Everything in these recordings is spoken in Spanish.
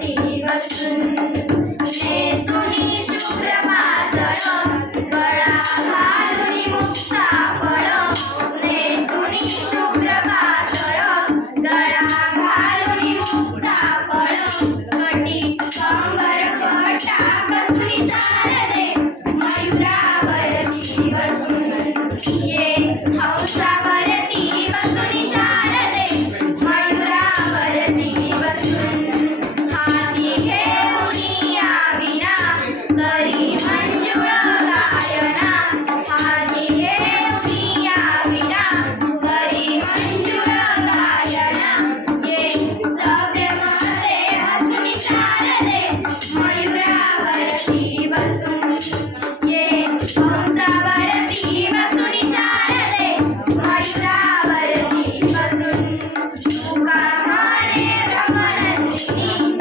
ti. Dios.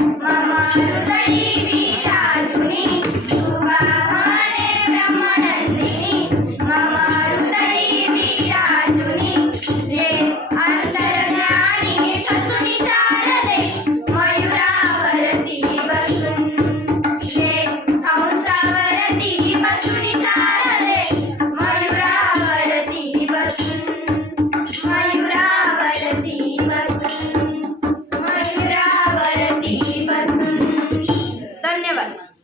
धन्यवाद